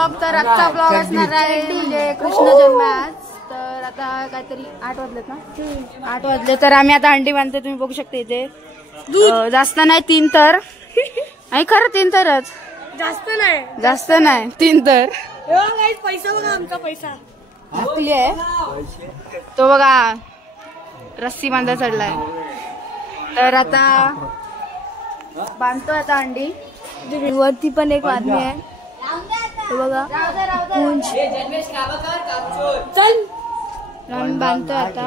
Blog तर आजचा blog असणार आहे म्हणजे कृष्ण जन्म आज. तर आता काहीतरी 8 वाजलेत ना, 8 वाजले. तर आम्ही आता हंडी बांधतो, तुम्ही बघू शकता इथे. जास्त नाही 3 तर आई, खरं 3 तरच, जास्त नाही 3 तर. पैसा बघा, आमचा पैसा नकली आहे तो बघा, रस्सी बांधा चढलाय. तर आता बांधतो आता अंडी. वरती पण एक आदमी आहे बघा, चल बांधतो आता.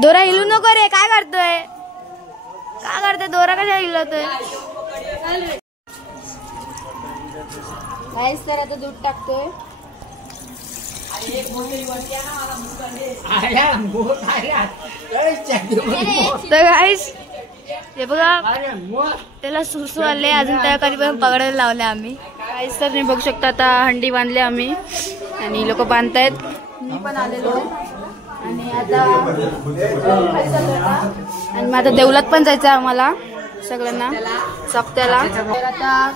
दोरा हिलू नको रे, काय करतोय, काय करतोय, दोरा कशा हिलतोय. गाईस तर आता दूध टाकतोय. तर गाईस हे बघा, त्याला सुसू आले, अजून त्या कधी पण पकडायला लावले आम्ही. गाईस तर तुम्ही बघू शकता आता हंडी बांधली आम्ही आणि लोक बांधतायत. मी पण आलेलो आणि आता मग आता देवलात पण जायचं आम्हाला सगळ्यांना सप्त्याला. तर आता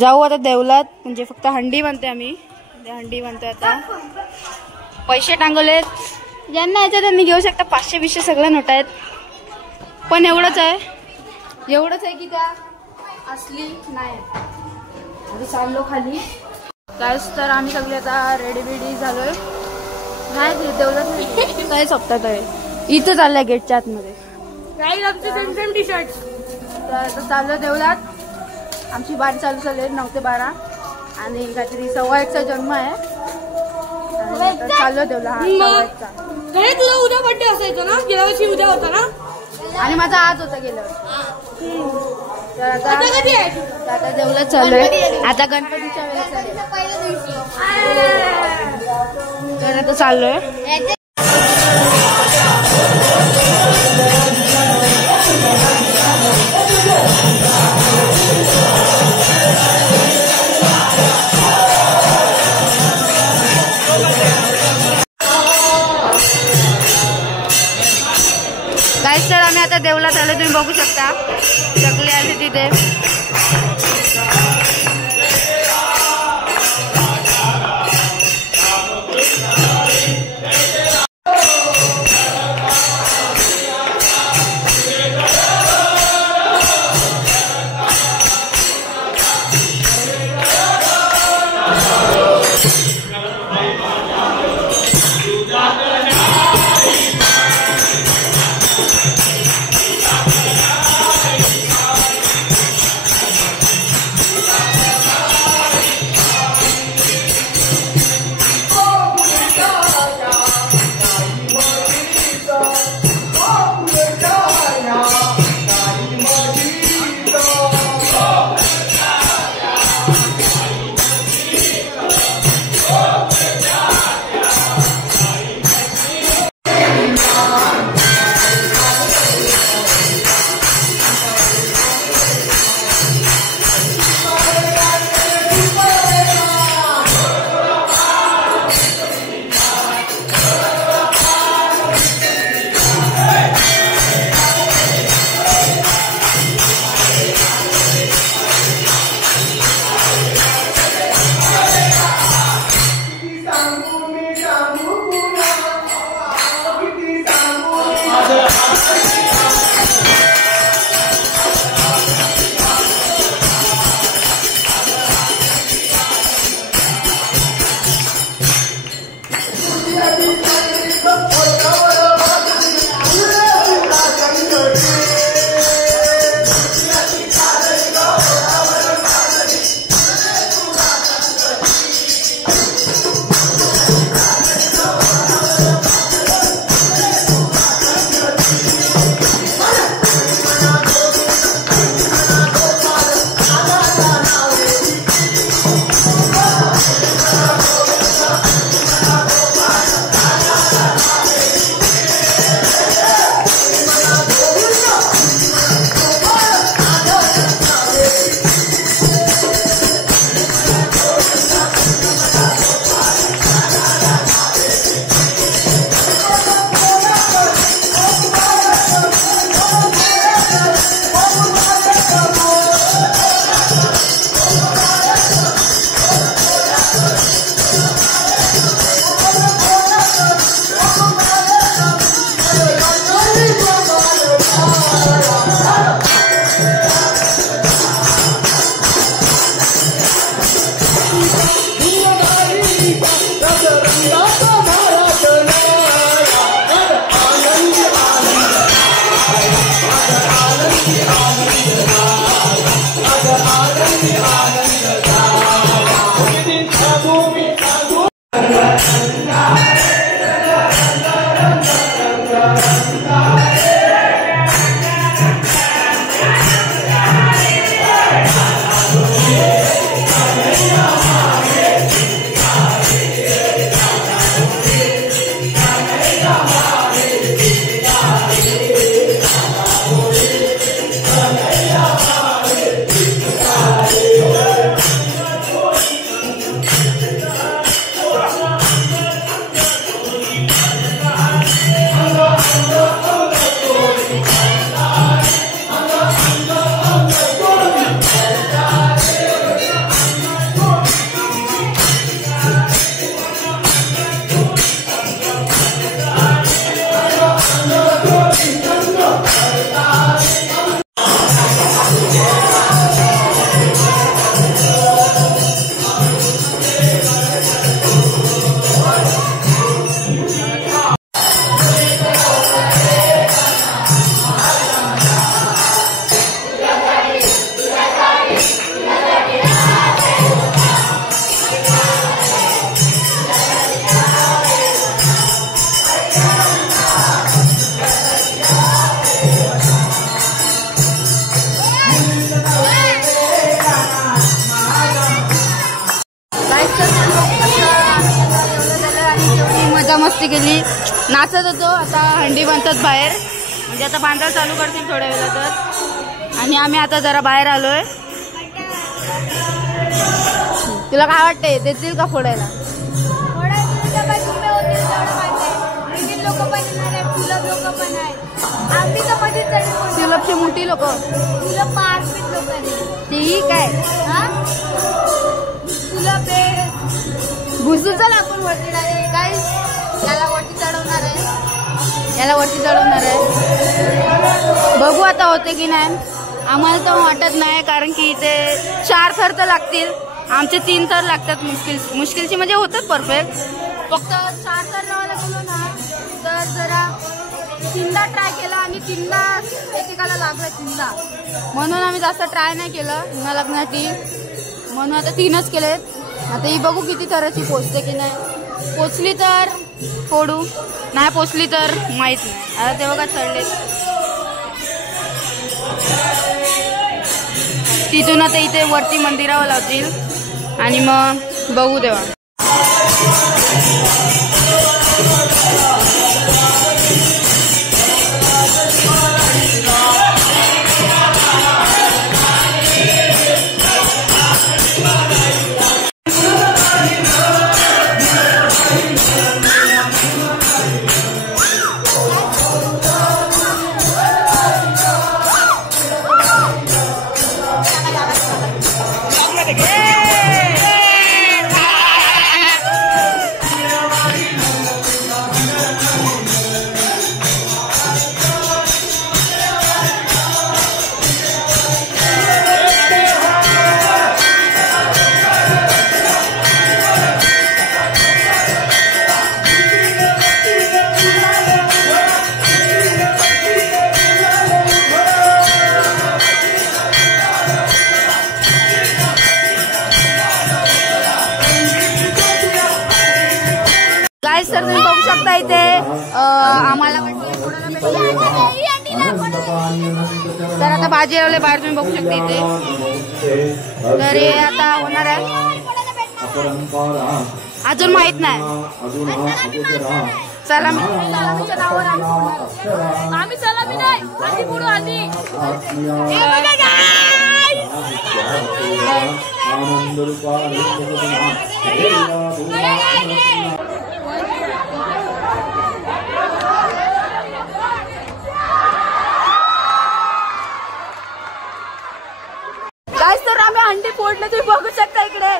जाऊ आता देवलात, म्हणजे फक्त हंडी बांधते आम्ही, हंडी बांधतोय आता. पैसे टांगवलेत, ज्यांना यायचं त्यांनी घेऊ शकता. 500-200 सगळ्या नोट आहेत, पण एवढंच आहे की त्या असली नाही. आता चाललो खाली. कायच तर आम्ही सगळे आता रेडी बिडी झालोय. नाही देवलात नाही, काय सप्तात आहे इथं चाललंय गेटच्या आतमध्ये. तर आता चाललो देवलात. आमची बारी चालू झाली 9 ते 12 आणि काहीतरी 1:15चा जन्म आहे. चाललो देवला. तुला उद्या बर्थडे असायचं ना, गेल्या वर्षी उद्या होता ना, आणि माझा आज होता गेल्या वर्षी. तर आता देवलात चाललोय. आता गणपतीच्या वेळेस तर आता चाललोय. गाईस तर आम्ही आता देवलात आलो, तुम्ही बघू शकता सगळे आले तिथे. नाचत होतो. आता हंडी बांधतात बाहेर, म्हणजे आता बांधायला चालू करतील थोड्या वेळातच. आणि आम्ही आता जरा बाहेर आलोय. तुला काय वाटतंय, देतील का फोडायला? सुलभची मोठी लोक, ठीक आहे. घुसून चल आपण वरती काय. याला वरती चढवणार आहे, याला वरती चढवणार आहे. बघू आता होते की नाही. आम्हाला तर वाटत नाही, कारण की इथे 4 थर तर लागतील. आमचे 3 थर लागतात. मुश्किलची म्हणजे होतात परफेक्ट. फक्त 4 थर लावायला गेलो ना तर जरा 3दा ट्राय केला आणि 3दा एकेकाला लागलं 3दा. म्हणून आम्ही जास्त ट्राय नाही केलं ह्या लग्नासाठी. म्हणून आता 3च केलेत. आता ही बघू किती थराची पोचते की नाही. पोचली तर फोडू, नाही पोचली तर माहित नाही. आता ते बघा चढले. तिथून आता इथे वरती मंदिरावर लावतील आणि मग बघू तेव्हा. तर तुम्ही बघू शकता इथे आम्हाला तर आता भाजी लावले बाहेर, तुम्ही बघू शकता इथे. तर हे आता होणार आहे, अजून माहित नाही. सलामीच्या नावावर आम्ही सलामी नाही आधी पुढे आधी. तर आम्ही अंडी फोडले, तुम्ही बघू शकता इकडे.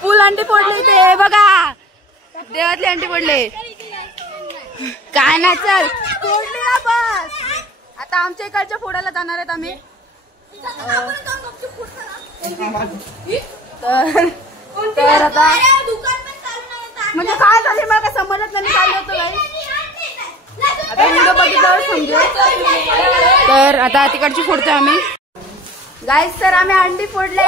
फुल अंडी फोडले इथे बघा. देवातली अंडी फोडले. काय नाही, चल फोडली ना बस. आता आमच्या इकडच्या फोडायला जाणार आहेत आम्ही. तर आता म्हणजे काय झाले मला काय समजत नाही. काय होतं आता व्हिडिओ बघितल्यावर समजेल. तर आता तिकडची फोडतोय आम्ही. गाईस तर आम्ही अंडी फोडले.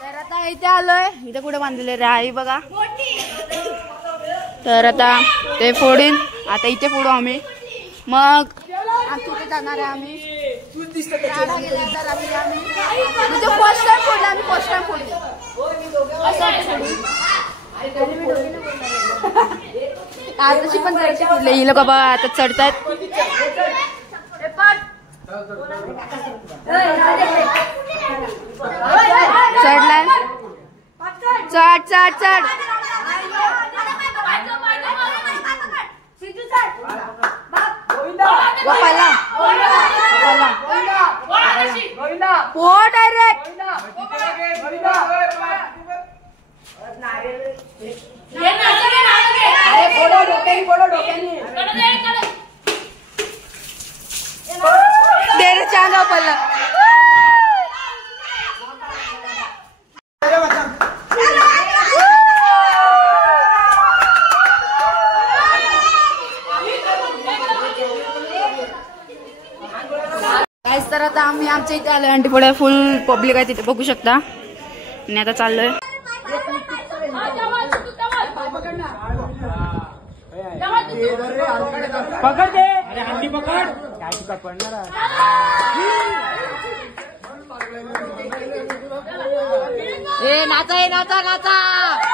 तर आता इथे आलोय. इथे कुठे बांधलेले रे आई बघा. तर आता ते फोडीन. आता इथे फोडू आम्ही. मग इथे जाणार आहे आम्ही. म्हणजे फर्स्ट टाइम फोडले आम्ही. फर्स्ट टाइम फोडले आताशी पण जराशी फोडले. ही लोक बघा आता चढतात. चढलाय. चढ चढ चढ. पोट डायरेक्ट. तेरे चांगा पडला. काहीच तर आता आम्ही आमच्या इथे आलोय. अंडी फोडायला फुल पब्लिक आहे तिथे बघू शकता. आणि आता चाललोय. पकड़ दे. अरे हंडी पकड़. काय तुका पडणार. नाचा नाचा नाचा